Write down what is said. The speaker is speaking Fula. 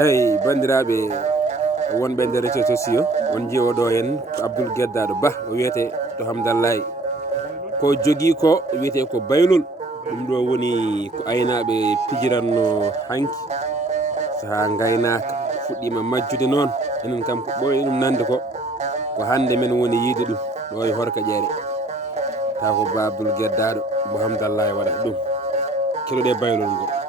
eyyi bandiraɓe wonɓe nder réseaux sociaux on jiiwoɗo hen ko Abdul Geddaaɗo Bah o wiyete to Hamdallahi ko jogui ko wiyete ko baylol ɗum ɗo woni ko aynaɓe pijiranno hanki saaha gaynaka fuɗɗima majjude noon enen kam ko ɓooyi ɗum nande ko hande men woni yiide ɗum ɗo e Horka Ƴere taw ko Ba Abdul Geddaaɗo Bah Hamdallahi waɗata ɗum keɗoɗe baylol ngo.